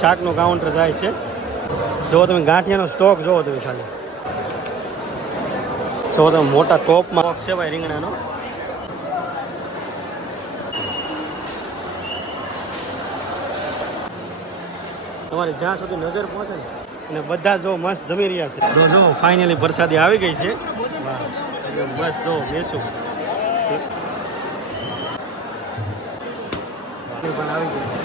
શાકનો counter જાય છે. જો તમે ગાંઠિયાનો સ્ટોક જોવો તમે ખાલી. જો તમે મોટા ટોપમાં છે ભાઈ રીંગણાનો. તમારે જ્યાં સુધી નજર પહોંચે ને અને બધા જો મસ્ત જમી રહ્યા છે. તો જો ફાઇનલી પ્રસાદી આવી ગઈ છે. મસ્ત જો બેસું પણ આવી ગઈ છે.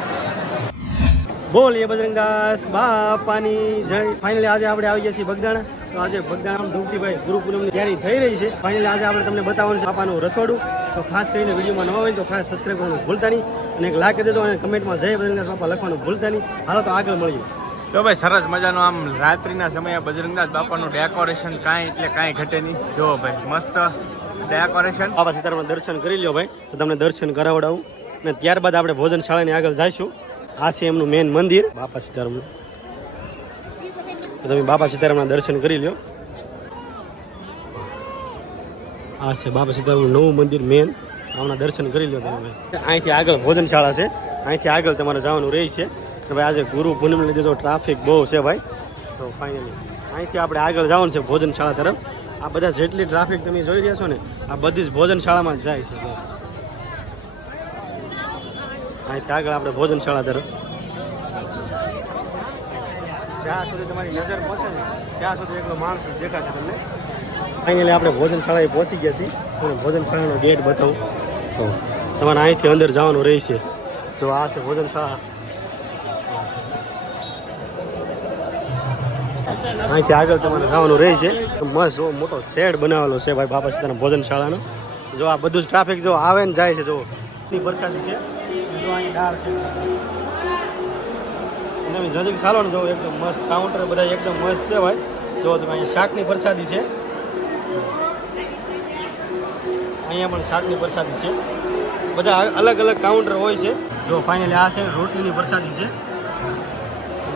બોલીએ બજરંગદાસ બાપાની જય. ફાઇનલી આજે આપણે આવી ગયા છીએ બગદાણા. તો આજે બગદાણા ધૂપથી ગુરુ પૂનમની તૈયારી થઈ રહી છે. ફાઇનલી આજે આપણે તમને બતાવવાનું છે બાપાનું રસોડું. તો ખાસ કરીને વિડીયોમાં નવા હોય તો ખાસ સબસ્ક્રાઈબ કરવાનું ભૂલતા નહીં અને એક લાઈક કરી દેજો અને કમેન્ટમાં જય બજરંગદાસ બાપા લખવાનું ભૂલતા નહીં. હાલો તો આગળ મળીએ. તો ભાઈ સરસ મજાનું આમ રાત્રિના સમયે બજરંગદાસ બાપાનું ડેકોરેશન કાંઈ એટલે કાંઈ ઘટે નહીં. જો ભાઈ મસ્ત ડેકોરેશન. બાબા સીતારામના દર્શન કરી લ્યો ભાઈ. તો તમને દર્શન કરાવડાવું અને ત્યારબાદ આપણે ભોજનશાળાની આગળ જઈશું. આ છે એમનું મેન મંદિર બાપા સીતારામનું. તો તમે બાપા સીતારામના દર્શન કરી લ્યો. આ છે બાપા સીતારામનું નવું મંદિર મેન. આમના દર્શન કરી લ્યો તમે. અહીંથી આગળ ભોજનશાળા છે. અહીંથી આગળ તમારે જવાનું રહે છે. કે ભાઈ આજે ગુરુ પૂનમ લીધે તો ટ્રાફિક બહુ છે ભાઈ. તો ફાઇનલી અહીંથી આપણે આગળ જવાનું છે ભોજનશાળા તરફ. આ બધા જેટલી ટ્રાફિક તમે જોઈ રહ્યા છો ને આ બધી જ ભોજનશાળામાં જ જાય છે. અહીંથી આગળ આપણે ભોજનશાળા તરફ. જ્યાં સુધી તમારી નજર પહોંચે ને ત્યાં સુધી એકલો માણસ દેખાશે તમને. ફાઇનલી આપણે ભોજનશાળાએ પહોંચી ગયા છીએ અને ભોજનશાળાનો ગેટ બતાવું તો તમારે અહીંથી અંદર જવાનું રહેશે. તો આ છે ભોજનશાળા. અહીંથી આગળ તમારે જવાનું રહેશે. મસ્ત જો મોટો શેડ બનાવેલો છે ભાઈ બાપા સીતારામ ભોજનશાળાનો. જો આ બધું જ ટ્રાફિક જો આવે ને જાય છે. જો વરસાદી છે. જો અહીં દાળ છે. તમે નજીક ચાલો ને જો એકદમ મસ્ત કાઉન્ટર બધા એકદમ મસ્ત છે ભાઈ. જો તમે અહીં શાકની પ્રસાદી છે. અહીંયા પણ શાકની પ્રસાદી છે. બધા અલગ અલગ કાઉન્ટર હોય છે. જો ફાઇનલી આ છે રોટલીની પ્રસાદી છે.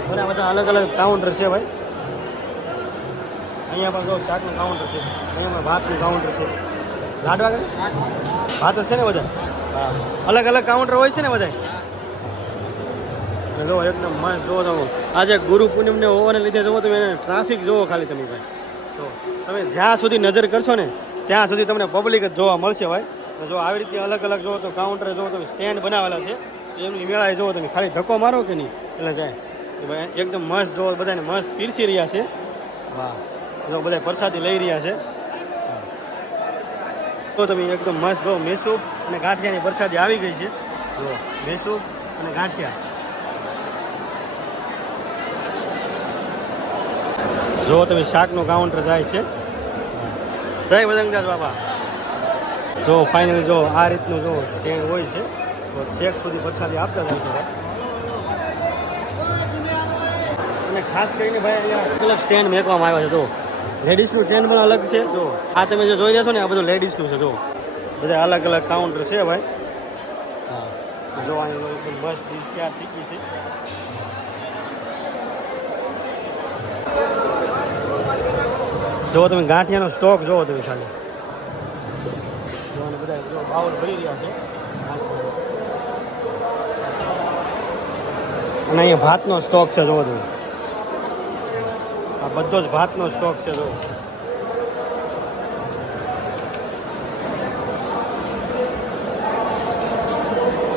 ઘણા બધા અલગ અલગ કાઉન્ટર છે ભાઈ. અહીંયા પણ જો શાકનું કાઉન્ટર છે. અહીંયા પણ ભાતનું કાઉન્ટર છે. લાડવા કરે ભાત છે ને બધા. હા અલગ અલગ કાઉન્ટર હોય છે ને બધા. જો એકદમ મસ્ત જોવો તમે. આજે ગુરુ પૂનમને હોવાને લીધે જોવો તમે એને ટ્રાફિક જોવો ખાલી તમે ભાઈ. તો તમે જ્યાં સુધી નજર કરશો ને ત્યાં સુધી તમને પબ્લિક જ જોવા મળશે ભાઈ. જો આવી રીતે અલગ અલગ જોવો તો કાઉન્ટર જોવો તમે સ્ટેન્ડ બનાવેલા છે. એમની મેળાએ જોવો તમે ખાલી ધક્કો મારો કે નહીં એટલે જાય ભાઈ. એકદમ મસ્ત જોવો બધાને મસ્ત પીરસી રહ્યા છે. વાહ જો બધા પ્રસાદી લઈ રહ્યા છે. તો તમે એકદમ મસ્ત જો મેસૂબ અને ગાંઠિયાની પ્રસાદી આવી ગઈ છે. જો મેસૂબ અને ગાંઠિયા. જો તમે શાકનું કાઉન્ટર જાય છે. જય બજરંગદાસ બાપા. જો ફાઇનલી જો આ રીતનું જો સ્ટેન્ડ હોય છે તો છેક સુધી પ્રસાદી આપતા જાય છે ભાઈ. અને ખાસ કરીને ભાઈ અહીંયા અલગ સ્ટેન્ડ મેકવામાં આવ્યા છે. જો લેડીઝનું સ્ટેન્ડ પણ અલગ છે. જો આ તમે જે જોઈ રહ્યા છો ને આ બધું લેડીઝનું છે. જો બધા અલગ અલગ કાઉન્ટર છે ભાઈ. હા જો અહીંયા એકદમ મસ્ત ડીશ તૈયાર થઈ ગઈ છે. જો તમે ગાંઠિયાનો સ્ટોક જોવો તમે ખાલી. બધા જો બાઉલ ભરી રહ્યા છે. અને અહીંયા ભાતનો સ્ટોક છે. જોવો તમે આ બધો જ ભાતનો સ્ટોક છે. જો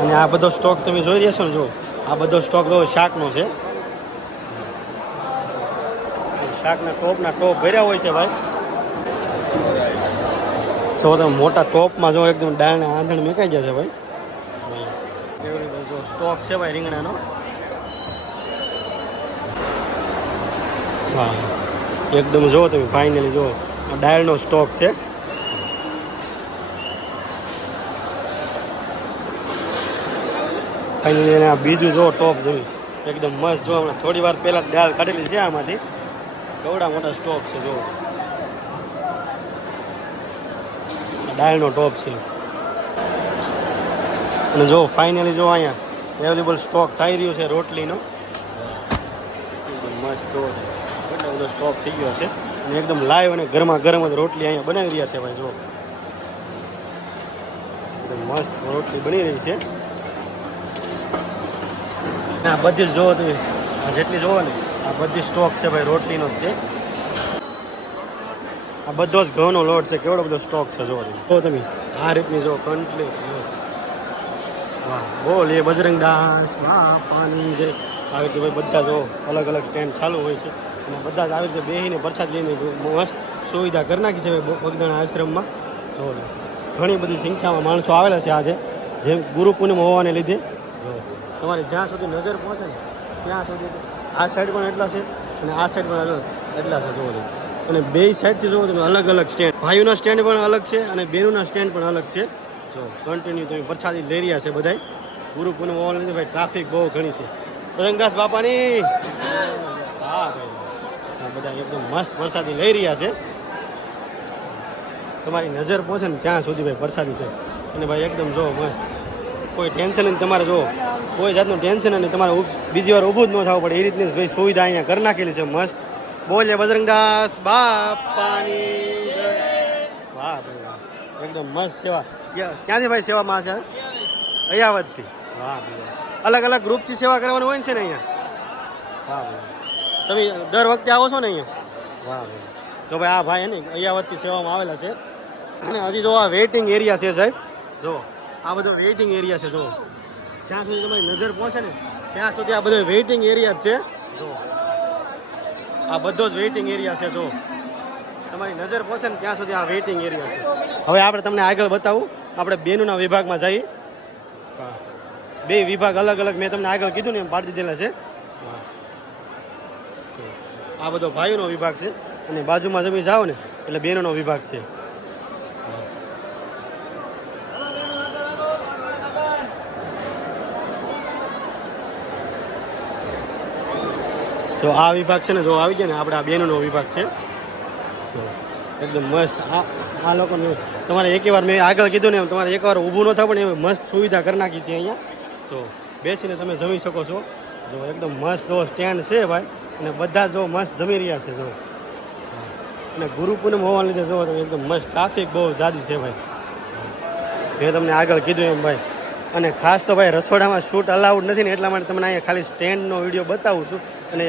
અને આ બધો સ્ટોક તમે જોઈ રહ્યા છો ને. જો આ બધો સ્ટોક જો શાકનો છે. શાકના ટોપના ટોપ ભર્યા હોય છે ભાઈ. જો તમે મોટા ટોપમાં જો એકદમ દાળના આંધણ મેકાઈ ગયા છે ભાઈ. એવી રીતે જો સ્ટોક છે ભાઈ રીંગણાનો. હા એકદમ જો તમે ફાઇનલી જો દાળનો સ્ટોક છે. ફાઇનલી એને આ બીજું જો ટોપ જોયું એકદમ મસ્ત. જો હમણાં થોડી વાર પહેલાં દાળ કાઢેલી છે આમાંથી. કેવડા મોટા સ્ટોક છે. જો દાળનો ટોપ છે. અને જો ફાઇનલી જો અહીંયા અવેલેબલ સ્ટોક થઈ રહ્યો છે રોટલીનો. એકદમ મસ્ત જો એટલો બધો સ્ટોક થઈ ગયો છે. અને એકદમ લાઈવ અને ગરમા ગરમ જ રોટલી અહીંયા બનાવી રહ્યા છે ભાઈ. જો એકદમ મસ્ત રોટલી બની રહી છે. આ બધી જ જોવો તમે આ જેટલી જોવો ને આ બધી સ્ટોક છે ભાઈ રોટલીનો જ છે. આ બધો જ ઘઉંનો લોટ છે. કેવડો બધો સ્ટોક છે જોવો તમે આ રીતની જો કમ્પ્લીટ. વાહ બોલ એ બજરંગ દાસ બાપાની જે આવી રીતે ભાઈ બધા જો અલગ અલગ સ્ટેન્ડ ચાલુ હોય છે અને બધા જ આવી રીતે બેસીને પ્રસાદ લઈને મસ્ત સુવિધા કરી નાખી છે ભાઈ બગદાણા આશ્રમમાં. જો ઘણી બધી સંખ્યામાં માણસો આવેલા છે આજે, જેમ ગુરુ પૂનમ હોવાને લીધે. તમારે જ્યાં સુધી નજર પહોંચે ને ત્યાં સુધી આ સાઈડ પણ એટલા છે અને આ સાઈડ પણ એટલા છે જોવો. અને બે સાઈડથી જોવો તમે અલગ અલગ સ્ટેન્ડ, ભાઈઓના સ્ટેન્ડ પણ અલગ છે અને બહેનોના સ્ટેન્ડ પણ અલગ છે. જો કન્ટિન્યુ તમે પ્રસાદી લઈ રહ્યા છે બધાય. ગુરુ પૂનમ હોવાને લીધે ભાઈ ટ્રાફિક બહુ ઘણી છે. બજરંગદાસ બાપાની હા ભાઈ બધા એકદમ મસ્ત પ્રસાદી લઈ રહ્યા છે. તમારી નજર પહોંચે ને ત્યાં સુધી ભાઈ પ્રસાદી છે અને ભાઈ એકદમ જો મસ્ત, કોઈ ટેન્શન નહીં તમારે. જો કોઈ જાતનું ટેન્શન નહીં, તમારે બીજી વાર ઊભું જ ન થવું પડે એ રીતની ભાઈ સુવિધા અહીંયા કરી નાખેલી છે મસ્ત. બોલે બજરંગદાસ બાપાની વાહ ભાઈ વાહ, એકદમ મસ્ત સેવા. ક્યાંથી ભાઈ સેવામાં છે? અયાવતથી. વાહ ભાઈ અલગ અલગ ગ્રુપથી સેવા કરવાનું હોય છે ને અહીંયા. વાહ ભાઈ તમે દર વખતે આવો છો ને અહીંયા? વાહ ભાઈ જો ભાઈ આ ભાઈ ને અયાવતથી સેવામાં આવેલા છે અને હજી જો આ વેઇટિંગ એરિયા છે સાહેબ. જો આ બધો વેઇટિંગ એરિયા છે. જો જ્યાં સુધી તમારી નજર પહોંચે ને ત્યાં સુધી આ બધો વેઇટિંગ એરિયા જ છે. જો આ બધો જ વેઇટિંગ એરિયા છે. જો તમારી નજર પહોંચે ને ત્યાં સુધી આ વેઇટિંગ એરિયા છે. હવે આપણે તમને આગળ બતાવું. આપણે બેનોના વિભાગમાં જઈએ. બે વિભાગ અલગ અલગ મેં તમને આગળ કીધું ને એમ પાડી દીધેલા છે. આ બધો ભાઈઓનો વિભાગ છે અને બાજુમાં જમી જાઓ ને એટલે બહેનોનો વિભાગ છે. જો આ વિભાગ છે ને જો આવી ગયા ને આપણે આ બહેનોનો વિભાગ છે. એકદમ મસ્ત. આ લોકોને તમારે એકવાર મેં આગળ કીધું ને એમ તમારે એકવાર ઊભું ન થાય પણ એ મસ્ત સુવિધા કરી નાખી છે અહીંયા. તો બેસીને તમે જમી શકો છો. જો એકદમ મસ્ત જો સ્ટેન્ડ છે ભાઈ અને બધા જો મસ્ત જમી રહ્યા છે. જો અને ગુરુ પૂનમ હોવાને લીધે જો તમે એકદમ મસ્ત ટ્રાફિક બહુ જાદી છે ભાઈ. મેં તમને આગળ કીધું એમ ભાઈ. અને ખાસ તો ભાઈ રસોડામાં શૂટ અલાઉડ નથી ને એટલા માટે તમને અહીંયા ખાલી સ્ટેન્ડનો વિડીયો બતાવું છું. અને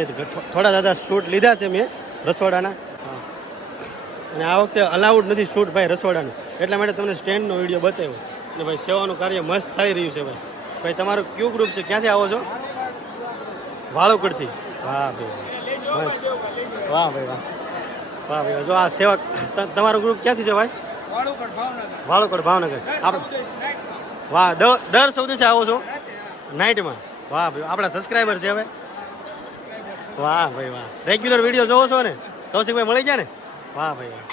થોડા દાદા શૂટ લીધા છે મેં રસોડાના. અને આ વખતે અલાઉડ નથી શૂટ ભાઈ રસોડાનું, એટલા માટે તમને સ્ટેન્ડનો વિડીયો બતાવ્યો. અને ભાઈ સેવાનું કાર્ય મસ્ત થઈ રહ્યું છે ભાઈ. ભાઈ તમારું કયું ગ્રુપ છે? ક્યાંથી આવો છો? વાળોકડથી. વાહ ભાઈ મસ્ત. વાહ ભાઈ વાહ. વાહ ભાઈ જો આ સેવા તમારું ગ્રુપ ક્યાંથી છે ભાઈ? વાળોકડ ભાવનગર. આપણે વાહ દર સૌથી આવો છો નાઇટમાં? વાહ ભાઈ આપણા સબસ્ક્રાઈબર છે હવે. વાહ ભાઈ વાહ. રેગ્યુલર વિડીયો જોવો છો ને? કૌશિકભાઈ મળી ગયા ને? વાહ ભાઈ વાહ.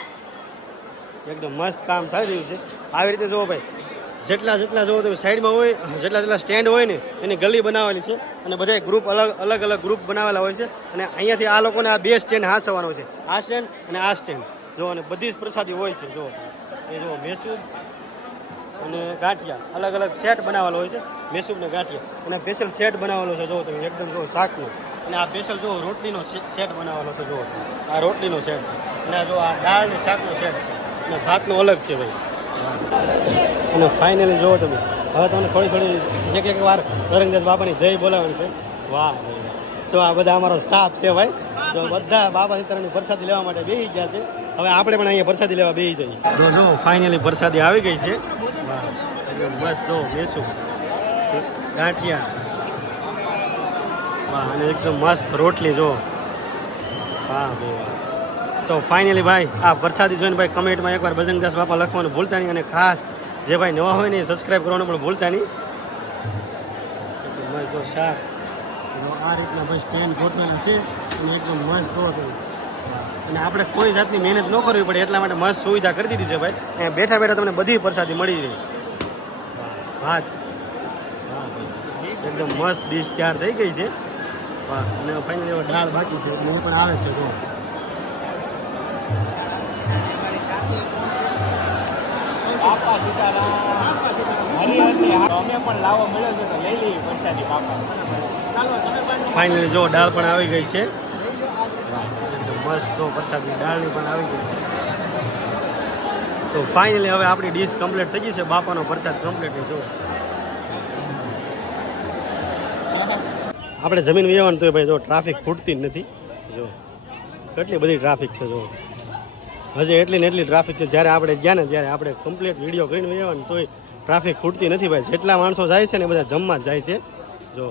એકદમ મસ્ત કામ થઈ રહ્યું છે. આવી રીતે જુઓ ભાઈ, જેટલા જુઓ તમે સાઈડમાં હોય, જેટલા સ્ટેન્ડ હોય ને એની ગલી બનાવેલી છે અને બધા ગ્રુપ અલગ અલગ ગ્રુપ બનાવેલા હોય છે. અને અહીંયાથી આ લોકોને આ બે સ્ટેન્ડ હાંસવાનો છે, આ સ્ટેન્ડ અને આ સ્ટેન્ડ. જો અને બધી જ પ્રસાદી હોય છે. જો એ જો મેસૂબ અને ગાંઠિયા અલગ અલગ સેટ બનાવેલો હોય છે. મેસૂબ ને ગાંઠિયા અને સ્પેશિયલ સેટ બનાવેલો છે. જો તમે એકદમ જો શાકનો. અને આ સ્પેશિયલ જો રોટલીનો સેટ બનાવેલો છે. જો આ રોટલીનો સેટ છે અને જો આ દાળ ને શાકનો સેટ છે અને ભાતનો અલગ છે ભાઈ. અને ફાઇનલી જુઓ તમે, હવે તમને થોડી એક વાર બજરંગદાસ બાપાની જય બોલાવવાની છે. વાહ ભાઈ જો આ બધા અમારો સ્ટાફ છે ભાઈ. તો બધા બાપા સીતારામની પ્રસાદી લેવા માટે બેસી ગયા છે. હવે આપણે પણ અહીંયા પ્રસાદી લેવા બેસી જઈએ. તો જો ફાઇનલી પ્રસાદી આવી ગઈ છે. વાહ એકદમ મસ્ત. જો મેસૂબ ગાંઠિયા. વાહ અને એકદમ મસ્ત રોટલી જો. વાહ ભાઈ વાહ. તો ફાઇનલી ભાઈ આ પ્રસાદી જોઈને ભાઈ કમેન્ટમાં એકવાર બજરંગદાસ બાપા લખવાનું ભૂલતા નહીં. અને ખાસ જે ભાઈ નવા હોય ને એ સબસ્ક્રાઈબ કરવાનું પણ ભૂલતા નહીં. એકદમ મસ્ત જો શાક. આ રીતના ભાઈ સ્ટેન્ડ ગોઠવેલા છે અને એકદમ મસ્ત જો. અને આપણે કોઈ જાતની મહેનત ન કરવી પડે એટલા માટે મસ્ત સુવિધા કરી દીધી છે ભાઈ. અહીંયા બેઠા બેઠા તમને બધી પ્રસાદી મળી રહી. ભાત. હા ભાઈ એકદમ મસ્ત ડીશ તૈયાર થઈ ગઈ છે. વાહ અને ફાઇનલી હવે દાળ બાકી છે એટલે એ પણ આવે છે. જો બાપા સીતારામ. અમે પણ લાવો મળ્યો છે તો લઈ લઈએ પ્રસાદી બાપા. ફાઇનલી જો દાળ પણ આવી ગઈ છે. મસ્ત જો પ્રસાદી દાળની પણ આવી ગઈ છે. તો ફાઇનલી હવે આપણી ડીશ કમ્પ્લીટ થઈ ગઈ છે. બાપાનો પ્રસાદ કમ્પ્લીટ જો. આપણે જમીન વ્યવહાર તો ભાઈ જો ટ્રાફિક ખૂટતી જ નથી. જો કેટલી બધી ટ્રાફિક છે. જો હજી એટલી ને એટલી ટ્રાફિક છે. જ્યારે આપણે ગયા ને ત્યારે આપણે કમ્પ્લીટ વિડીયો કરીને વ્યવહાર તોય ટ્રાફિક ખૂટતી નથી ભાઈ. જેટલા માણસો જાય છે ને એ બધા જમવા જ જાય છે. જો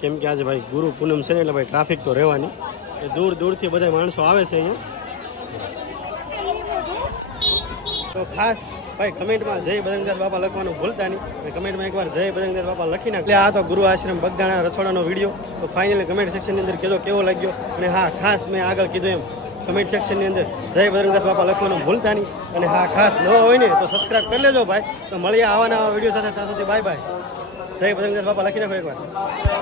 કેમ કે આજે ભાઈ ગુરુ પૂનમ છે ને એટલે ભાઈ ટ્રાફિક તો રહેવાની. એ દૂર દૂરથી બધા માણસો આવે છે અહીંયા. તો ખાસ ભાઈ કમેન્ટમાં જય બજરંગદાસ બાપા લખવાનું ભૂલતા નહીં. કમેન્ટમાં એકવાર જય બજરંગદાસ બાપા લખી નાખ. એટલે આ તો ગુરુ આશ્રમ બગદાણા રસોડાનો વિડીયો. તો ફાઇનલી કમેન્ટ સેક્શનની અંદર કહેજો કેવો લાગ્યો. અને હા ખાસ મેં આગળ કીધું એમ કમેન્ટ સેક્શનની અંદર જય બજરંગદાસ બાપા લખવાનું ભૂલતા નહીં. અને હા ખાસ નવો હોય ને તો સબસ્ક્રાઈબ કરી લેજો ભાઈ. તો મળીએ આવા નવા વિડીયો સાથે. ત્યાં સુધી બાય બાય. જય બજરંગદાસ બાપા લખી નાખો એકવાર.